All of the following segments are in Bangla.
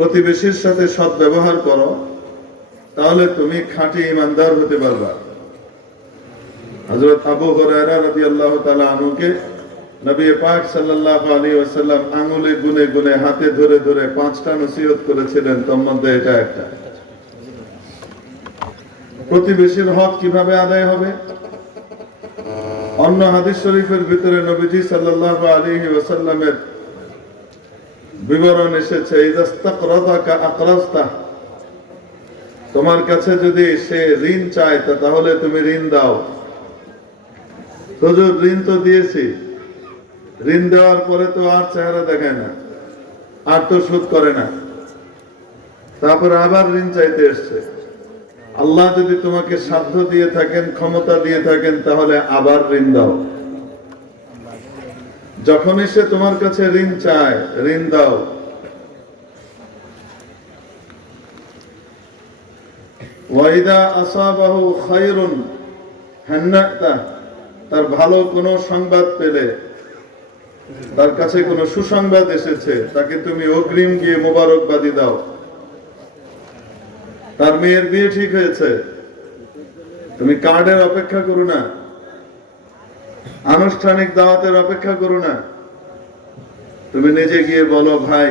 প্রতিবেশীর সাথে সৎ ব্যবহার করো, তাহলে তুমি খাঁটি ইমানদার হতে পারবা। হযরত আবু হুরায়রা রাদিয়াল্লাহু তাআলা আনহুকে নবী পাক সাল্লাল্লাহু আলাইহি ওয়াসাল্লাম আঙ্গুলে গুনে গুনে হাতে ধরে ধরে পাঁচটা নসিহত করেছিলেন, তার মধ্যে এটা একটা। প্রতিবেশীর হক কীভাবে আদায় হবে? অন্য হাদিস শরীফের ভিতরে নবীজি সাল্লাল্লাহু আলী ওয়াসাল্লামের বিবরণ এসেছে তোমার কাছে যদি সে ঋণ চায় তাহলে তুমি ঋণ দাও। হুজুর, ঋণ তো দিয়েছি। ঋণ দেওয়ার পরে তো আর চেহারা দেখায় না, আর তো সুদ করে না। তারপর আবার ঋণ চাইতে এসছে। আল্লাহ যদি তোমাকে সাধ্য দিয়ে থাকেন, ক্ষমতা দিয়ে থাকেন, তাহলে আবার ঋণ দাও। যখনই সে তোমার কাছে ঋণ চায়, ঋণ দাও। ওয়াইদা আসাবাহু খায়রুন তার ভালো কোনো সংবাদ পেলে। তার কাছে কোনো সুসংবাদ এসেছে, তাকে তুমি অগ্রিম গিয়ে মোবারকবাদী দাও। তার মেয়ের বিয়ে ঠিক হয়েছে। তুমি কার্ডের অপেক্ষা করো না। আনুষ্ঠানিক দাওয়াতের অপেক্ষা করো না। তুমি নিজে গিয়ে বলো, ভাই,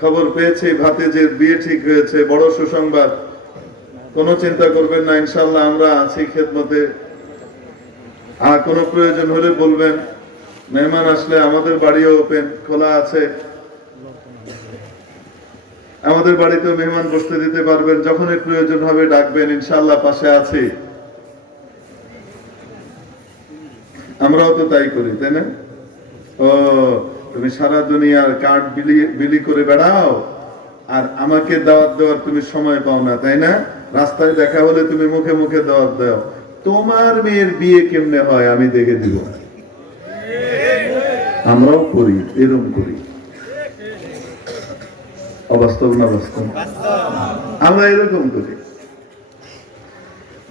খবর পেয়েছি যে বিয়ে ঠিক হয়েছে, বড় সুসংবাদ। কোনো চিন্তা করবেন না ইনশাল্লাহ আমরা আছি খেদমতে। আর কোনো প্রয়োজন হলে বলবেন, মেহমান আসলে আমাদের বাড়িও ওপেন, খোলা আছে। আমাদের বাড়িতেও মেহমান বসতে দিতে পারবেন, যখনই প্রয়োজন হবে ডাকবেন ইনশাল্লাহ পাশে আছি। আমরাও তো তাই করি, তাই না? ও, তুমি সারা দুনিয়ার কার্ড বিলি বিলি করে বেড়াও, আর আমাকে দাওয়াত দেওয়ার তুমি সময় পাও না, তাই না? রাস্তায় দেখা হলে তুমি মুখে মুখে দাওয়াত দাও। তোমার মেয়ের বিয়ে কেমনে হয় আমি দেখে দিব। আমরাও করি, এরম করি। অবাস্তব না বাস্তব? আমরা এরকম করি।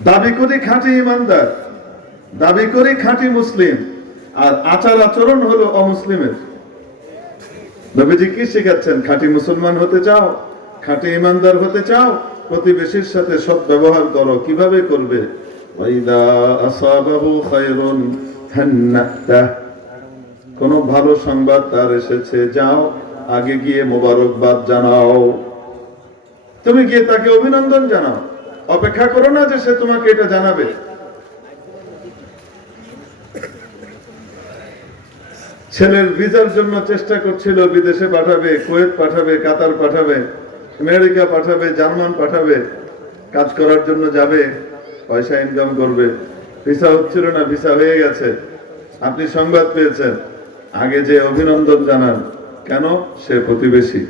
দাবি করি খাঁটি ইমানদার। দাবি করি খাঁটি মুসলিম আর আচার আচরণ হলো অমুসলিমের। নবীজি কি শেখাচ্ছেন? খাঁটি মুসলমান হতে চাও, খাঁটি ইমানদার হতে চাও, প্রতিবেশীর সাথে সৎ ব্যবহার করো, কীভাবে করবে? কোন ভালো সংবাদ তার এসেছে, যাও, আগে গিয়ে মোবারকবাদ জানাও। তুমি গিয়ে তাকে অভিনন্দন জানাও। অপেক্ষা করো না যে সে তোমাকে এটা জানাবে। ছেলের ভিসার জন্য চেষ্টা করছিল, বিদেশে পাঠাবে, কুয়েত পাঠাবে, কাতার পাঠাবে, আমেরিকা পাঠাবে, জার্মান পাঠাবে, কাজ করার জন্য যাবে, পয়সা ইনকাম করবে। ভিসা হচ্ছিল না, ভিসা হয়ে গেছে। আপনি সংবাদ পেয়েছেন। আগে যে অভিনন্দন জানান, কেন? সে প্রতিবেশী।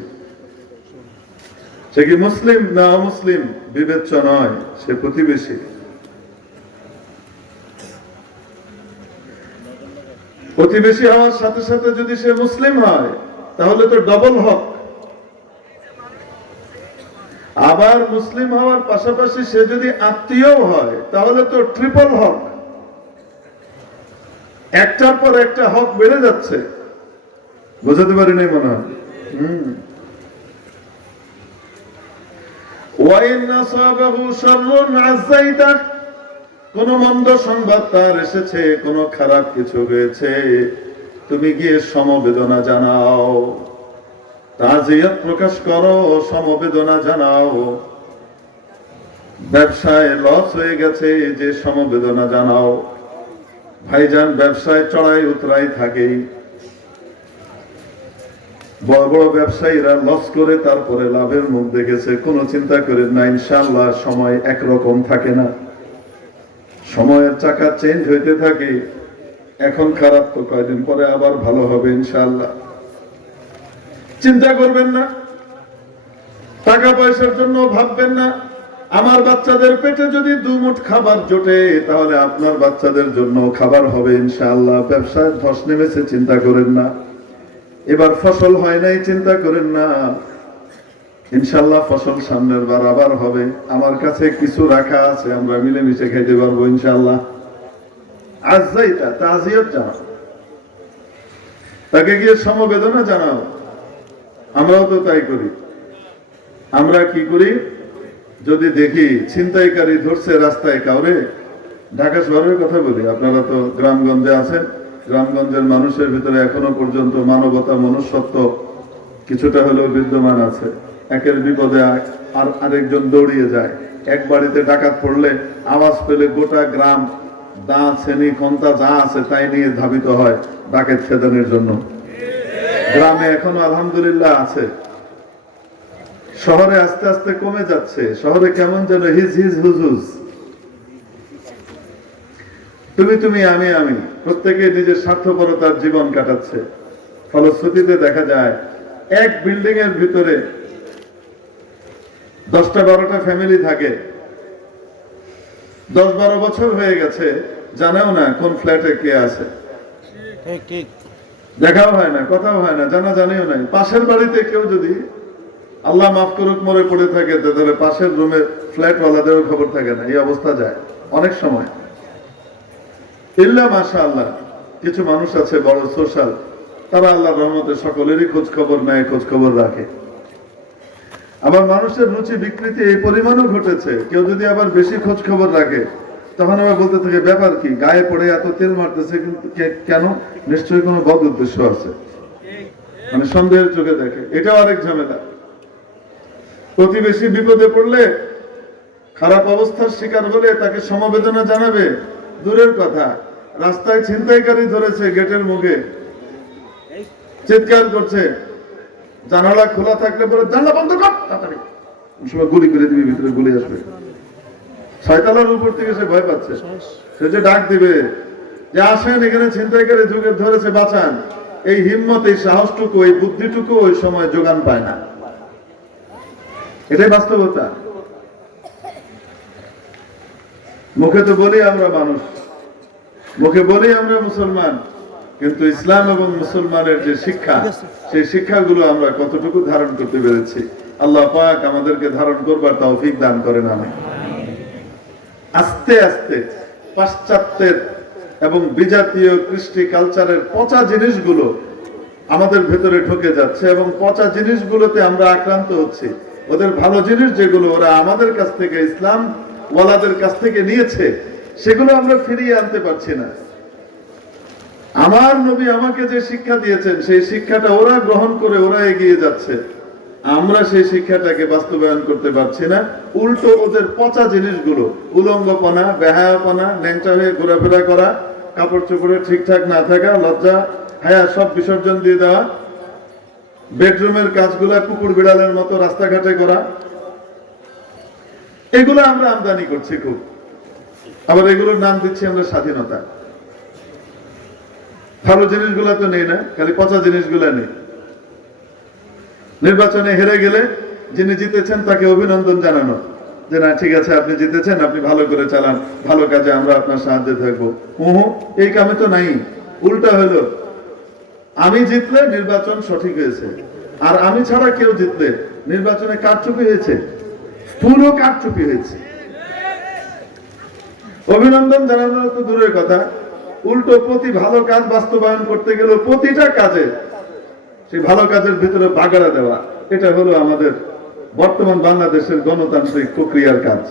সে কি মুসলিম না অমুসলিম? বিবেচ্য নয়, সে প্রতিবেশী। প্রতিবেশী হওয়ার সাথে সাথে যদি সে মুসলিম হয়, তাহলে তো ডবল হক। আবার মুসলিম হওয়ার পাশাপাশি সে যদি আত্মীয় হয়, তাহলে তো ট্রিপল হক। একটার পর একটা হক বেড়ে যাচ্ছে। বোঝাতে পারিনি মনে হয়। ওয়াইন আসাবাহু শাররুন আযাইতা কোন মন্দ সংবাদ তার এসেছে, কোন খারাপ কিছু হয়েছে। তুমি গিয়ে সমবেদনা জানাও। তাজিয়াত প্রকাশ করো, সমবেদনা জানাও। ব্যবসায় লস হয়ে গেছে, যে সমবেদনা জানাও। ভাইজান, ব্যবসায় চড়াই উতরাই থাকেই বড় বড় ব্যবসায়ীরা লস করে, তারপরে লাভের মুখ দেখেছে। কোনো চিন্তা করেন না ইনশাল্লাহ সময় একরকম থাকে না। সময়ের চাকা চেঞ্জ হইতে থাকে, এখন খারাপ তো কয়দিন পরে আবার ভালো হবে ইনশাল্লাহ চিন্তা করবেন না, টাকা পয়সার জন্য ভাববেন না, আমার বাচ্চাদের পেটে যদি দু মুঠ খাবার জোটে, তাহলে আপনার বাচ্চাদের জন্য খাবার হবে ইনশাআল্লাহ। ব্যবসায় ধস নেমেছে, চিন্তা করেন না। এবার ফসল হয় নাই, চিন্তা করেন না। ইনশাল্লাহ ফসল সামনের বার আবার হবে। আমার কাছে কিছু রাখা আছে, আমরা মিলেমিশে খেতে পারব ইনশাল্লাহ। আজ যাইতা তাজিয়ত জানাও। তাকে গিয়ে সমবেদনা জানাও। আমরাও তো তাই করি। আমরা কি করি? যদি দেখি ছিনতাইকারী ধরছে রাস্তায় কাউরে, ঢাকা শহরের কথা বলি। আপনারা তো গ্রামগঞ্জে আছেন। গ্রামগঞ্জের মানুষের ভিতরে এখনও পর্যন্ত মানবতা, মনুষ্যত্ব কিছুটা হলেও বিদ্যমান আছে। একের বিপদে আর আরেকজন দৌড়িয়ে যায়। এক বাড়িতে ডাকাত পড়লে আওয়াজ পেলে গোটা গ্রাম, দা, শ্রেণি ক্ষমতা যা আছে তাই নিয়ে ধাবিত হয় ডাকাত ছেদনের জন্য। গ্রামে এখনও আলহামদুলিল্লাহ আছে। শহরে আস্তে আস্তে কমে যাচ্ছে। শহরে কেমন যেন হিজ হিজ হুজ হুজ। তুমি তুমি, আমি আমি। প্রত্যেকে নিজের স্বার্থপরতার জীবন কাটাচ্ছে। ফলশ্রুতিতে দেখা যায়, এক বিল্ডিং এর ভিতরে দশটা বারোটা ফ্যামিলি থাকে। দশ বারো বছর হয়ে গেছে জানেও না কোন ফ্ল্যাটে কে আছে। দেখাও হয় না কথাও হয় না জানা জানিও নাই। পাশের বাড়িতে কেউ যদি আল্লাহ মাফ করুক মরে পড়ে থাকে তাহলে পাশের রুমে ফ্ল্যাট ওয়ালাদেরও খবর থাকে না এই অবস্থা যায় অনেক সময়। ইল্লা মাশা আল্লাহ কিছু মানুষ আছে বড় সোশ্যাল তারা আল্লাহর রহমতে সকলেরই খোঁজ খবর নেয় খোঁজ খবর রাখে। আবার মানুষের রুচি বিকৃতি এই পরিমাণও ঘটেছে। কেউ যদি আবার বেশি খোঁজ খবর রাখে, তখন আবার বলতে থাকে, ব্যাপার কি? গায়ে পড়ে এত তেল মারতেছে কিন্তু কেন? নিশ্চয়ই কোনো বদ উদ্দেশ্য আছে। মানে সন্দেহের চোখে দেখে। এটাও আরেক ঝামেলা। প্রতিবেশী বিপদে পড়লে খারাপ অবস্থার শিকার হলে তাকে সমবেদনা জানাবে। দূরের কথা, রাস্তায় ছিনতাইকারী ধরেছে গেটের মুখে। চিৎকার করছে। জানালা খোলা থাকলে পরে জানলা বন্ধ কর, তাড়াতাড়ি। গুলি করে ভিতরে গুলি আসবে। উপর থেকে সে ভয় পাচ্ছে। সে যে ডাক দিবে, যে আসেন, এখানে ছিনতাইকারী ঢুকে ধরেছে, বাঁচান। এই হিম্মত, এই সাহসটুকু, এই বুদ্ধিটুকু ওই সময় যোগান পায় না। এটাই বাস্তবতা। মুখে তো বলি আমরা মানুষ। মুখে বলি আমরা মুসলমান। কিন্তু ইসলাম এবং মুসলমানের যে শিক্ষা সেই শিক্ষাগুলো আমরা কতটুকু ধারণ করতে পেরেছি? আল্লাহ পাক আমাদেরকে ধারণ করবার তৌফিক দান করেন আমি আস্তে আস্তে পাশ্চাত্যের এবং বিজাতীয় কৃষ্টি কালচারের পচা জিনিসগুলো আমাদের ভেতরে ঢুকে যাচ্ছে এবং পচা জিনিসগুলোতে আমরা আক্রান্ত হচ্ছি। ওদের ভালো জিনিস যেগুলো ওরা আমাদের কাছ থেকে ইসলাম ওয়ালাদের কাছ থেকে নিয়েছে সেগুলো আমরা ফিরিয়ে আনতে পারছি না। আমার নবী আমাকে যে শিক্ষা দিয়েছেন, সেই শিক্ষাটা ওরা গ্রহণ করে ওরা এগিয়ে যাচ্ছে। আমরা সেই শিক্ষাটাকে বাস্তবায়ন করতে পারছি না। উল্টো ওদের পচা জিনিসগুলো, উলঙ্গপনা, বেহায়াপনা ন্যাংটা হয়ে ঘোরাফেরা করা, কাপড় চোপড়ে ঠিকঠাক না থাকা, লজ্জা হ্যাঁ সব বিসর্জন দিয়ে দেওয়া, বেডরুমের কাজগুলা কুকুর বিড়ালের মতো রাস্তাঘাটে করা। এগুলো আমরা আমদানি করছি খুব। আবার এগুলোর নাম দিচ্ছি আমরা স্বাধীনতা। ভালো জিনিসগুলো তো নেই না, খালি পচা জিনিসগুলো নেই। নির্বাচনে হেরে গেলে যিনি জিতেছেন তাকে অভিনন্দন জানানো যে না, ঠিক আছে, আপনি জিতেছেন, আপনি ভালো করে চালান, ভালো কাজে আমরা আপনার সাহায্যে থাকব। হুহু এই কামে তো নাই। উল্টা হলো, আমি জিতলে নির্বাচন সঠিক হয়েছে, আর আমি ছাড়া কেউ জিতলে নির্বাচনে কারচুপি হয়েছে, স্থূল কারচুপি হয়েছে। অভিনন্দন জানানো তো দূরের কথা উল্টো প্রতি ভালো কাজ বাস্তবায়ন করতে গেলে প্রতিটা কাজে সেই ভালো কাজের ভিতরে বাগাড়া দেওয়া, এটা হলো আমাদের বর্তমান বাংলাদেশের গণতান্ত্রিক প্রক্রিয়ার কাজ।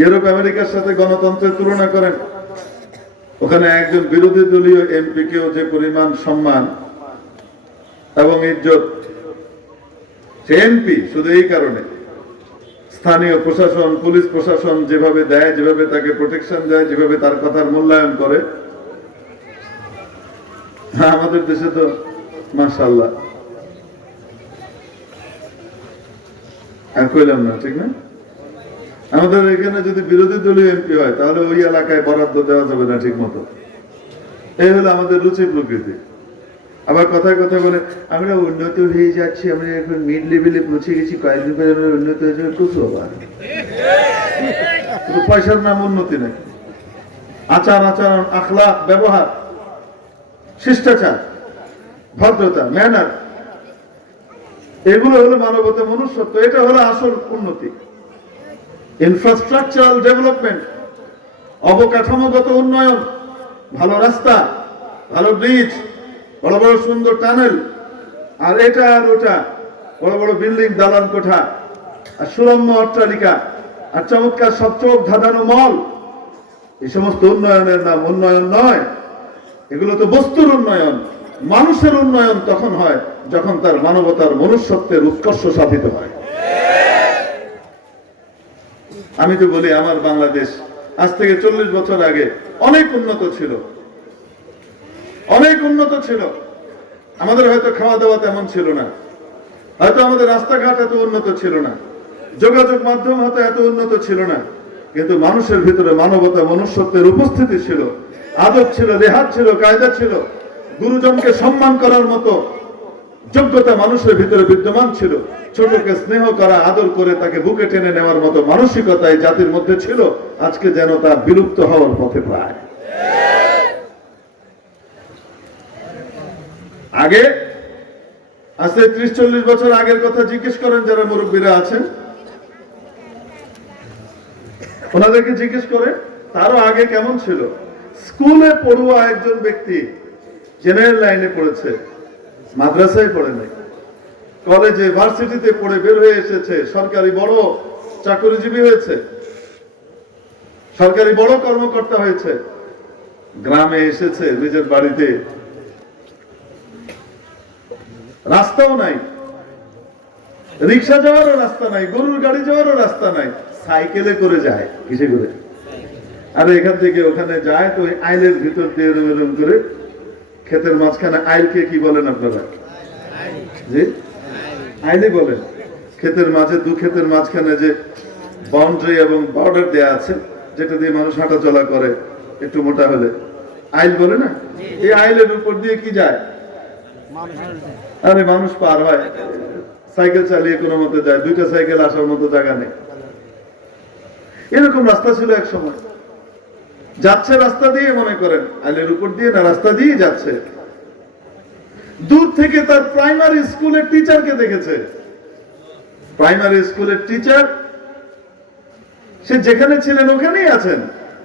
ইউরোপ, আমেরিকার সাথে গণতন্ত্রের তুলনা করেন। ওখানে একজন বিরোধী দলীয় এমপি কেও যে পরিমাণ সম্মান এবং ইজ্জত, সে এমপি, শুধু এই কারণে। স্থানীয় প্রশাসন, পুলিশ প্রশাসন যেভাবে দেয়, যেভাবে তাকে প্রোটেকশন দেয়, যেভাবে তার কথার মূল্যায়ন করে, আমাদের দেশে তো মাশাল্লাহ আর কইলাম না, ঠিক না? আমাদের এখানে যদি বিরোধী দলীয় এমপি হয়, তাহলে ওই এলাকায় বরাদ্দ দেওয়া যাবে না ঠিক মতো এই হলো আমাদের রুচি প্রকৃতি। আবার কথায় কথা বলে, আমরা উন্নত হয়ে যাচ্ছি, আমরা এখন মিড লেভেলে পৌঁছে গেছি কয়েকদিন পরে আমরা উন্নত হয়ে যাবে টুকু আবার। পয়সার নাম উন্নতি নাকি আচার, আচরণ আখলা ব্যবহার, শিষ্টাচার, ভদ্রতা ম্যানার এগুলো হলো মানবতা, মনুষ্যত্ব, এটা হলো আসল উন্নতি। ইনফ্রাস্ট্রাকচারাল ডেভেলপমেন্ট অবকাঠামোগত উন্নয়ন, ভালো রাস্তা, ভালো ব্রিজ বড় বড় সুন্দর টানেল, আর এটা আর ওটা, বড় বড় বিল্ডিং, দালান কোঠা, আর সুরম্য অট্টালিকা, আর চমৎকার সব চোখ ধাঁধানো মল। এই সমস্ত উন্নয়নের নাম উন্নয়ন নয়, এগুলো তো বস্তুর উন্নয়ন। মানুষের উন্নয়ন তখন হয় যখন তার মানবতার মনুষ্যত্বের উৎকর্ষ সাধিত হয়। আমি তো বলি, আমার বাংলাদেশ আজ থেকে চল্লিশ বছর আগে অনেক উন্নত ছিল। অনেক উন্নত ছিল। আমাদের হয়তো খাওয়া দাওয়া তেমন ছিল না। হয়তো আমাদের রাস্তাঘাট এত উন্নত ছিল না। যোগাযোগ মাধ্যম হয়তো এত উন্নত ছিল না। কিন্তু মানুষের ভিতরে মানবতা, মনুষ্যত্বের উপস্থিতি ছিল। আদব ছিল লেহাত ছিল, কায়দা ছিল। গুরুজনকে সম্মান করার মতো যোগ্যতা মানুষের ভিতরে বিদ্যমান ছিল। ছোটকে স্নেহ করা, আদর করে তাকে বুকে টেনে নেওয়ার মতো মানসিকতা এই জাতির মধ্যে ছিল। আজকে যেন তা বিলুপ্ত হওয়ার পথে প্রায় আগে আজ ত্রিশ, চল্লিশ বছর আগের কথা জিজ্ঞেস করেন যারা মুরব্বীরা আছেন। ওনাদেরকে জিজ্ঞেস করে, তারও আগে কেমন ছিল? স্কুলে পড়ুয়া একজন ব্যক্তি জেনারেল লাইনে পড়েছে, মাদ্রাসায় পড়ে নাই। কলেজে, ভার্সিটিতে পড়ে বের হয়ে এসেছে, সরকারি বড় চাকরিজীবী হয়েছে, সরকারি বড় কর্মকর্তা হয়েছে, গ্রামে এসেছে, নিজের বাড়িতে রাস্তাও নাই। রিক্সা যাওয়ারও রাস্তা নাই, গরুর গাড়ি যাওয়ারও রাস্তা নাই, সাইকেলে করে যায় কিসে করে। আর এখান থেকে ওখানে যায়, তো আইলের ভিতর দিয়ে এরম এরম করে ক্ষেতের মাঝখানে আইলকে কি বলেন আপনারা? জি? আইলে বলেন। ক্ষেতের মাঝে, দু ক্ষেতের মাঝখানে যে বাউন্ডারি এবং বর্ডার দেয়া আছে, যেটা দিয়ে মানুষ হাঁটা চলা করে, একটু মোটা হলে। আইল বলে না? এই আইলের উপর দিয়ে কি যায়? আরে, মানুষ পার হয়। সাইকেল চালিয়ে কোনো মতে যায়, দুইটা সাইকেল আসার মতো জায়গা নেই। এরকম রাস্তা ছিল এক সময়। যাচ্ছে রাস্তা দিয়ে মনে করেন, আইলের উপর দিয়ে না, রাস্তা দিয়ে যাচ্ছে। দূর থেকে তার প্রাইমারি স্কুলের টিচারকে দেখেছে। প্রাইমারি স্কুলের টিচার, সে যেখানে ছিলেন ওখানেই আছেন।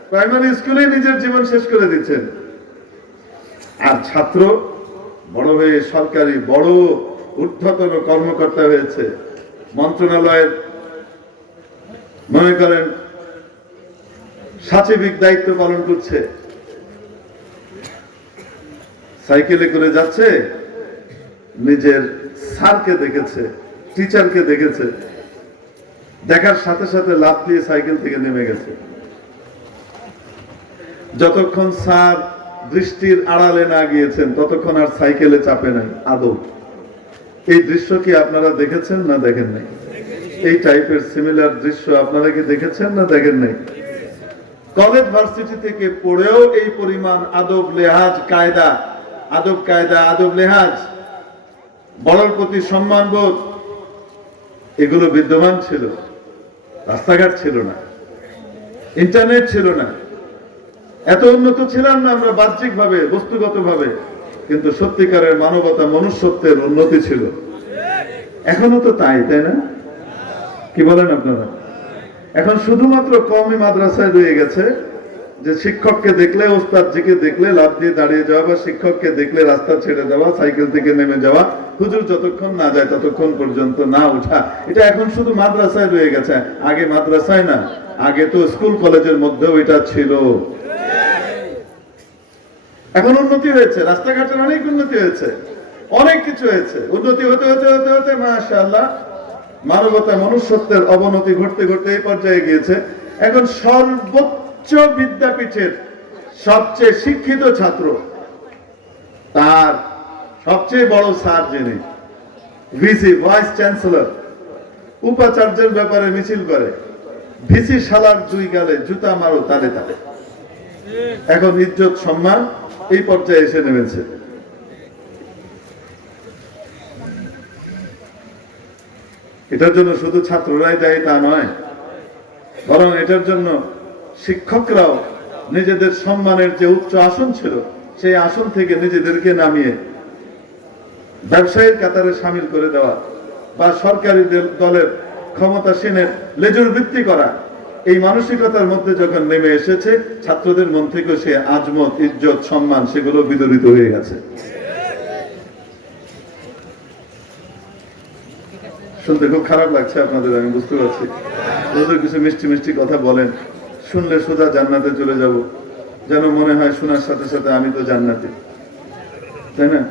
প্রাইমারি স্কুলে নিজের জীবন শেষ করে দিচ্ছেন। আর ছাত্র বড় হয়ে সরকারি, বড় ঊর্ধ্বতন কর্মকর্তা হয়েছে। মন্ত্রণালয়ের, মনে করেন সাচিবিক দায়িত্ব পালন করছে। সাইকেলে করে যাচ্ছে, নিজের স্যারকে দেখেছে, টিচারকে দেখেছে। দেখার সাথে সাথে লাফ দিয়ে সাইকেল থেকে নেমে গেছে। যতক্ষণ স্যার দৃষ্টির আড়ালে না গিয়েছেন, ততক্ষণ আর সাইকেলে চাপে নাই, আদৌ। এই দৃশ্য কি আপনারা দেখেছেন না দেখেন নাই? এই টাইপের সিমিলার দৃশ্য আপনারা কি দেখেছেন না দেখেন নাই? কলেজ ভার্সিটি থেকে পড়েও এই পরিমাণ আদব লেহাজ কায়দা, আদব কায়দা, আদব লেহাজ বড়র প্রতি সম্মান বোধ, এগুলো বিদ্যমান ছিল। রাস্তাঘাট ছিল না। ইন্টারনেট ছিল না। এত উন্নত ছিলাম না আমরা বাহ্যিক ভাবে বস্তুগত ভাবে কিন্তু সত্যিকারের মানবতা মনুষ্যত্বের উন্নতি ছিল। এখনও তো তাই তাই না? কি বলেন আপনারা? এখন শুধুমাত্র কমই মাদ্রাসায় রয়ে গেছে, যে শিক্ষককে দেখলে, ওস্তাদজিকে দেখলে লাভ দিয়ে দাঁড়িয়ে যাওয়া বা শিক্ষককে দেখলে রাস্তা ছেড়ে দেওয়া, সাইকেল থেকে নেমে যাওয়া, হুজুর যতক্ষণ না যায় ততক্ষণ পর্যন্ত না ওঠা, এটা এখন শুধু মাদ্রাসায় রয়ে গেছে, আগে মাদ্রাসায় না, আগে তো স্কুল কলেজের মধ্যেও এটা ছিল। এখন উন্নতি হয়েছে, রাস্তাঘাটের অনেক উন্নতি হয়েছে, অনেক কিছু হয়েছে। উন্নতি হতে হতে হতে হতে, মাশাআল্লাহ, মানবতা, মনুষ্যত্বের অবনতি ঘটতে ঘটতে এই পর্যায়ে গিয়েছে। এখন সর্বোচ্চ বিদ্যাপীঠের সবচেয়ে শিক্ষিত ছাত্র তার সবচেয়ে বড় স্যার যিনি, ভিসি, ভাইস চ্যান্সেলর, উপাচার্যের ব্যাপারে মিছিল করে, ভিসি শালার দুই গালে জুতা মারো, তালে তালে। এখন ইজ্জত, সম্মান এই পর্যায়ে এসে নেমেছে। এটার জন্য শুধু ছাত্ররাই দায়ী তা নয়, বরং এটার জন্য শিক্ষকরাও নিজেদের সম্মানের যে উচ্চ আসন ছিল, সেই আসন থেকে নিজেদেরকে নামিয়ে ব্যবসায়ীর কাতারে সামিল করে দেওয়া বা সরকারি দল- দলের ক্ষমতাসীনের লেজুর বৃত্তি করা এই মানসিকতার মধ্যে যখন নেমে এসেছে, ছাত্রদের মন থেকে সে আজমত, ইজ্জত, সম্মান, সেগুলো বিদরিত হয়ে গেছে। শুনতে খুব খারাপ লাগছে আপনাদের, আমি বুঝতে পারছি। হুজুর কিছু মিষ্টি মিষ্টি কথা বলেন। শুনলে সোজা জান্নাতে চলে যাব। যেন মনে হয় শোনার সাথে সাথে আমি তো জান্নাতে। তাই না?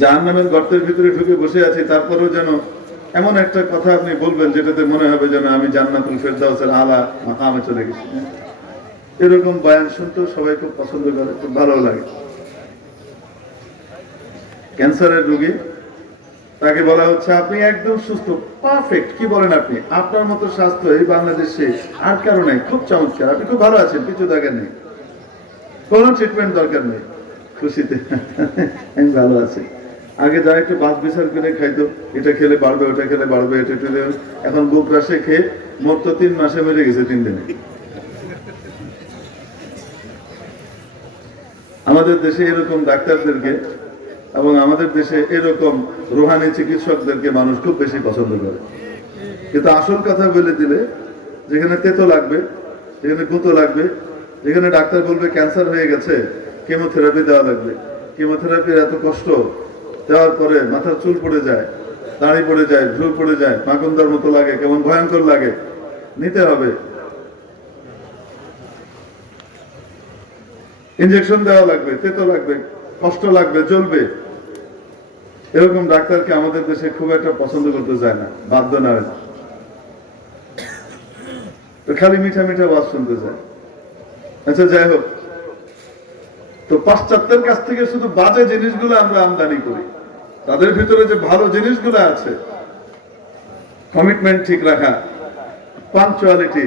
জাহান নামের গর্তের ভিতরে ঢুকে বসে আছি, তারপরেও যেন এমন একটা কথা আপনি বলবেন যেটাতে মনে হবে যেন আমি জান্নাতুল ফেরদাউসের আলা মাকামে চলে গেছি। এরকম বয়ান শুনতেও সবাই খুব পছন্দ করে, খুব ভালো লাগে। ক্যান্সারের রোগী, তাকে বলা হচ্ছে আপনি একদম সুস্থ, পারফেক্ট। কি বলেন আপনি? আপনার মতো স্বাস্থ্য এই বাংলাদেশে আর কারও নাই। খুব চমৎকার। আপনি খুব ভালো আছেন, কিছু দরকার নেই। কোনো ট্রিটমেন্ট দরকার নেই। খুশিতে। আমি ভালো আছি। আগে যা একটু বাদ বিচার করে খাইতো, এটা খেলে বাড়বে, ওটা খেলে বাড়বে, এটা খেলে এখন বুক রাশে খেয়ে মোট তো তিন মাসে মেরে গেছে তিন দিনে। আমাদের দেশে এরকম ডাক্তারদেরকে এবং আমাদের দেশে এরকম রোহানি চিকিৎসকদেরকে মানুষ খুব বেশি পছন্দ করে। কিন্তু আসল কথা বলে দিলে, যেখানে তেতো লাগবে, যেখানে গুঁতো লাগবে, যেখানে ডাক্তার বলবে ক্যান্সার হয়ে গেছে, কেমোথেরাপি দেওয়া লাগবে। কেমোথেরাপির এত কষ্ট দেওয়ার পরে মাথার চুল পড়ে যায়, দাড়ি পড়ে যায় ভ্রু পড়ে যায় মাকন্দার মতো লাগে, কেমন ভয়ঙ্কর লাগে। নিতে হবে। ইঞ্জেকশন দেওয়া লাগবে, তেতো লাগবে, কষ্ট লাগবে, জ্বলবে। এরকম ডাক্তারকে আমাদের দেশে খুব একটা পছন্দ করতে যায় না বাধ্য না। তো খালি মিঠা মিঠা বাস শুনতে চায়। আচ্ছা যাই হোক। তো পাশ্চাত্যের কাছ থেকে শুধু বাজে জিনিসগুলো আমরা আমদানি করি। তাদের ভিতরে যে ভালো জিনিসগুলো আছে কমিটমেন্ট ঠিক রাখা পাঞ্চুয়ালিটি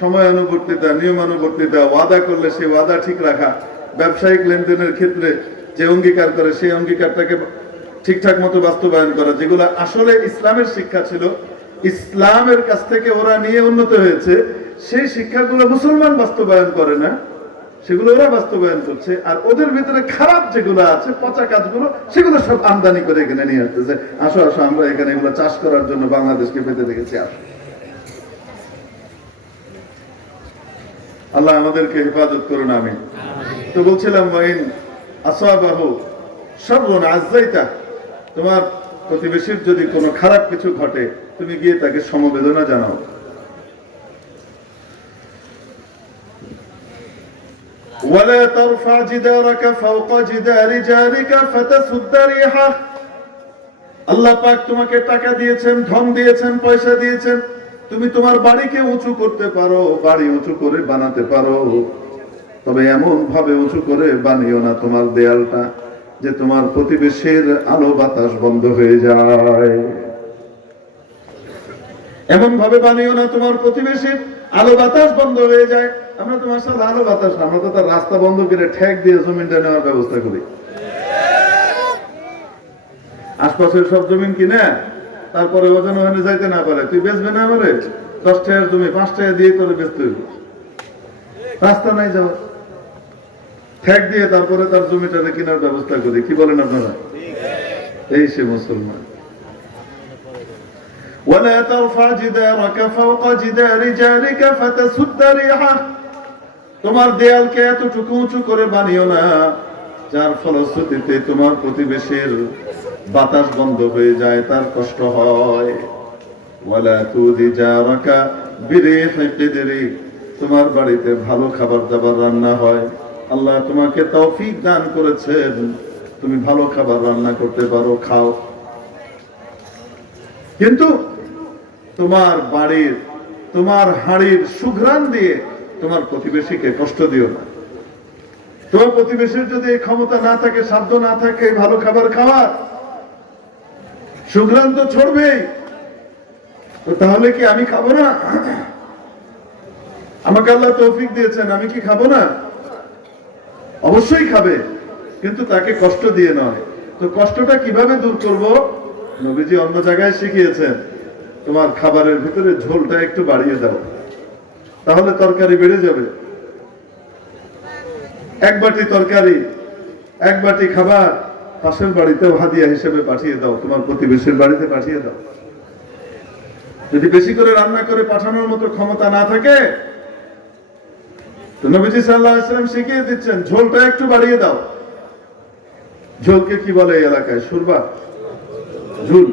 সময়ানুবর্তিতা নিয়মানুবর্তিতা ওয়াদা করলে সেই ওয়াদা ঠিক রাখা, ব্যবসায়িক লেনদেনের ক্ষেত্রে যে অঙ্গীকার করে সেই অঙ্গীকারটাকে ঠিকঠাক মতো বাস্তবায়ন করা, যেগুলো আসলে ইসলামের শিক্ষা ছিল, ইসলামের কাছ থেকে ওরা নিয়ে উন্নত হয়েছে, সেই শিক্ষাগুলো মুসলমান বাস্তবায়ন করে না। সেগুলো ওরা বাস্তবায়ন করছে। আর ওদের ভিতরে খারাপ যেগুলো আছে, পচা কাজগুলো, সেগুলো সব আমদানি করে এখানে নিয়ে আসতেছে। আসো আসো, আমরা এখানে এগুলো চাষ করার জন্য বাংলাদেশকে পেতে দেখেছি, আসো। আল্লাহ আমাদেরকে হেফাজত করুন আমি তো বলছিলাম, ওয়াইন আসাবাহু সর্বন আজাইতা তোমার প্রতিবেশীর যদি কোনো খারাপ কিছু ঘটে, তুমি গিয়ে তাকে সমবেদনা জানাও। ولا ترفع جدارك فوق جدار جارك فتسد ريحه আল্লাহ পাক তোমাকে টাকা দিয়েছেন ধন দিয়েছেন পয়সা দিয়েছেন তুমি তোমার বাড়িকে উঁচু করতে পারো বাড়ি উঁচু করে বানাতে পারো তবে এমন ভাবে উঁচু করে বানিও না তোমার দেয়ালটা যে তোমার প্রতিবেশীর আলো বাতাস বন্ধ হয়ে যায় এমন ভাবে বানিও না তোমার প্রতিবেশীর আলো বাতাস বন্ধ হয়ে যায় আমরা তো মাসাল আলো বাতাস না, আমরা তো তার রাস্তা বন্ধ করে ঠেক দিয়ে জমিনটা নেওয়ার ব্যবস্থা করি আশপাশের সব জমিন কিনে তারপরে ওজন ওখানে যাইতে না পারে তুই বেচবে না আমারে দশ টাকার জমি পাঁচ টাকা দিয়ে তোরে বেচতে হইব রাস্তা নাই যাওয়ার ঠেক দিয়ে তারপরে তার জমিটারে কেনার ব্যবস্থা করি কি বলেন আপনারা এই সে মুসলমান ولا ترفع جدارك فوق جدار جارك فتسد ريحه তোমার দেয়ালকে এতটুকু উঁচু করে বানিও না, যার ফলশ্রুতিতে তোমার প্রতিবেশীর বাতাস বন্ধ হয়ে যায়, তার কষ্ট হয়। তোমার বাড়িতে ভালো খাবার দাবার রান্না হয়। আল্লাহ তোমাকে তৌফিক দান করেছেন, তুমি ভালো খাবার রান্না করতে পারো, খাও। কিন্তু তোমার বাড়ির, তোমার হাড়ির সুঘ্রাণ দিয়ে তোমার প্রতিবেশীকে কষ্ট দিও না। তোমার প্রতিবেশীর যদি এই ক্ষমতা না থাকে, সাধ্য না থাকে ভালো খাবার খাওয়ার সুঘ্রাণ তো ছড়বেই তাহলে কি আমি খাব না? আমাকে আল্লাহ তৌফিক দিয়েছেন, আমি কি খাব না? অবশ্যই খাবে, কিন্তু তাকে কষ্ট দিয়ে নয়। তো কষ্টটা কীভাবে দূর করব? নবীজি অন্য জায়গায় শিখিয়েছেন, তোমার খাবারের ভিতরে ঝোলটা একটু বাড়িয়ে দাও। তাহলে তরকারি বেড়ে যাবে। এক বাটি তরকারি, এক বাটি খাবার, পাশের বাড়িতেও হাদিয়া হিসেবে পাঠিয়ে দাও, তোমার প্রতিবেশীর বাড়িতে পাঠিয়ে দাও। যদি বেশি করে রান্না করে পাঠানোর মতো ক্ষমতা না থাকে নবীজি সাল্লাহ ইসলাম শিখিয়ে দিচ্ছেন, ঝোলটা একটু বাড়িয়ে দাও। ঝোলকে কি বলে এলাকায়? সুরবা ঝুল।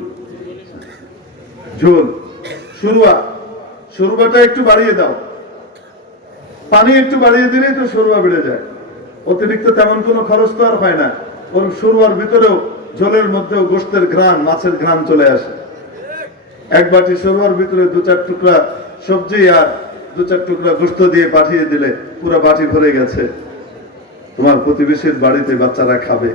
ঝোল। সরুয়া সরুয়াটা একটু বাড়িয়ে দাও। পানি একটু বাড়িয়ে দিলেই তো সরুয়া বেড়ে যায়। অতিরিক্ত তেমন কোনো খরচ তো আর হয় না। ওর সরুয়ার ভিতরেও জলের মধ্যেও গোস্তের ঘ্রাণ, মাছের ঘ্রাণ চলে আসে। এক বাটি সরুয়ার ভিতরে দু চার টুকরা সবজি আর দু চার টুকরা গোস্ত দিয়ে পাঠিয়ে দিলে পুরো বাটি ভরে গেছে। তোমার প্রতিবেশীর বাড়িতে বাচ্চারা খাবে।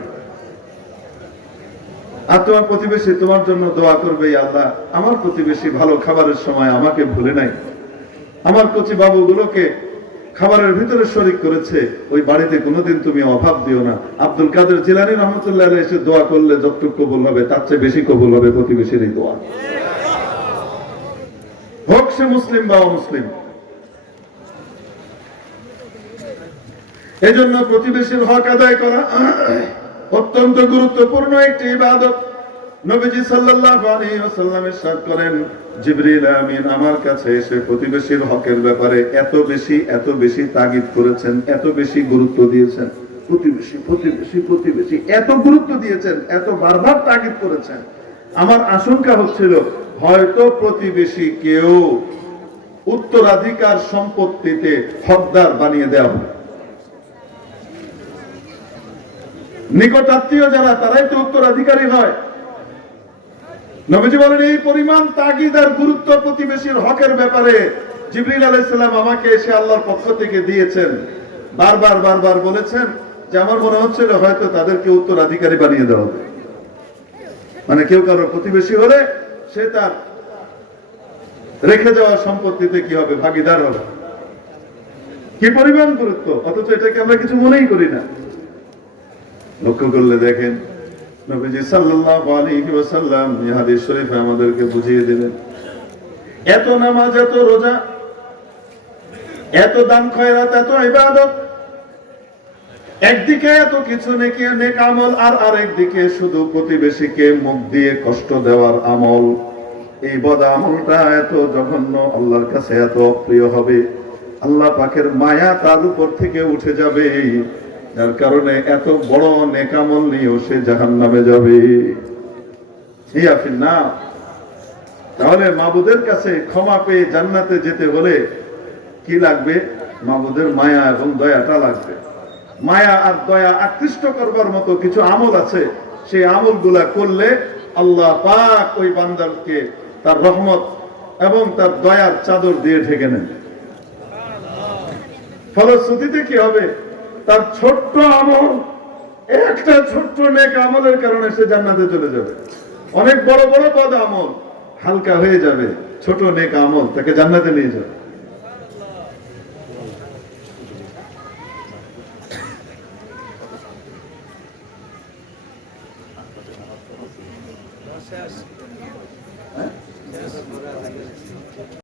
আর তোমার প্রতিবেশী তোমার জন্য দোয়া করবে আল্লাহ, আমার প্রতিবেশী ভালো খাবারের সময় আমাকে ভুলে নাই। আমার কচি বাবুগুলোকে খাবারের ভিতরে শরিক করেছে, ওই বাড়িতে কোনোদিন তুমি অভাব দিও না। আব্দুল কাদের জিলানি রহমতুল্লাহ এসে দোয়া করলে যতটুকু কবুল হবে, তার চেয়ে বেশি কবুল হবে প্রতিবেশীর এই দোয়া। হোক সে মুসলিম বা অমুসলিম। এজন্য প্রতিবেশীর হক আদায় করা অত্যন্ত গুরুত্বপূর্ণ একটি ইবাদত। নবীজি সাল্লাল্লাহু আলাইহি ওয়াসাল্লাম ইরশাদ করেন, জিবরিল আমিন আমার কাছে এসে প্রতিবেশীর হকের ব্যাপারে এত বেশি এত বেশি তাগিদ করেছেন, এত বেশি গুরুত্ব দিয়েছেন। প্রতিবেশী প্রতিবেশী প্রতিবেশী, এত গুরুত্ব দিয়েছেন, এত বারবার তাগিদ করেছেন। আমার আশঙ্কা হচ্ছিল, হয়তো প্রতিবেশী কেউ উত্তরাধিকার সম্পত্তিতে হকদার বানিয়ে দেওয়া হবে নিকটাত্মীয় যারা, তারাই তো উত্তরাধিকারী হয়। নবীজি বলেন, এই পরিমাণ তাগিদ আর গুরুত্ব প্রতিবেশীর হকের ব্যাপারে জিবরিল আলাইসাল্লাম আমাকে এসে আল্লাহর পক্ষ থেকে দিয়েছেন। বারবার বারবার বলেছেন, যে আমার মনে হচ্ছিল হয়তো তাদেরকে উত্তরাধিকারী বানিয়ে দেওয়া হবে। মানে কেউ কারও প্রতিবেশী হলে সে তার রেখে যাওয়া সম্পত্তিতে কি হবে, ভাগিদার হবে। কি পরিমাণ গুরুত্ব? অথচ এটাকে আমরা কিছু মনেই করি না। লক্ষ্য করলে দেখেন নবীজি সাল্লাল্লাহু আলাইহি ওয়াসাল্লাম শরীফে আমাদেরকে বুঝিয়ে দিলেন, এত নামাজ, এত রোজা, এত দান খয়রাত, এত ইবাদত, একদিকে এত কিছু নেকি নেক আমল, আর শুধু প্রতিবেশীকে মুখ দিয়ে কষ্ট দেওয়ার আমল। এই বদ আমলটা এত জঘন্য, আল্লাহর কাছে এত প্রিয় হবে। আল্লাহ পাকের মায়া তার উপর থেকে উঠে যাবে। যার কারণে এত বড় নেকামল নিয়েও সে জাহান নামে যাবে না তাহলে মাবুদের কাছে ক্ষমা পেয়ে জান্নাতে যেতে হলে কি লাগবে? মাবুদের মায়া এবং দয়াটা লাগবে। মায়া আর দয়া আকৃষ্ট করবার মতো কিছু আমল আছে। সেই আমলগুলা করলে আল্লাহ পাক ওই বান্দারকে তার রহমত এবং তার দয়ার চাদর দিয়ে ঢেকে নেন। ফলশ্রুতিতে কি হবে? তার ছোট্ট আমল, একটা ছোট্ট নেক আমলের কারণে সে জান্নাতে চলে যাবে। অনেক বড় বড় পদ আমল, হালকা হয়ে যাবে, ছোট নেক আমল, তাকে জান্নাতে নিয়ে যাবে।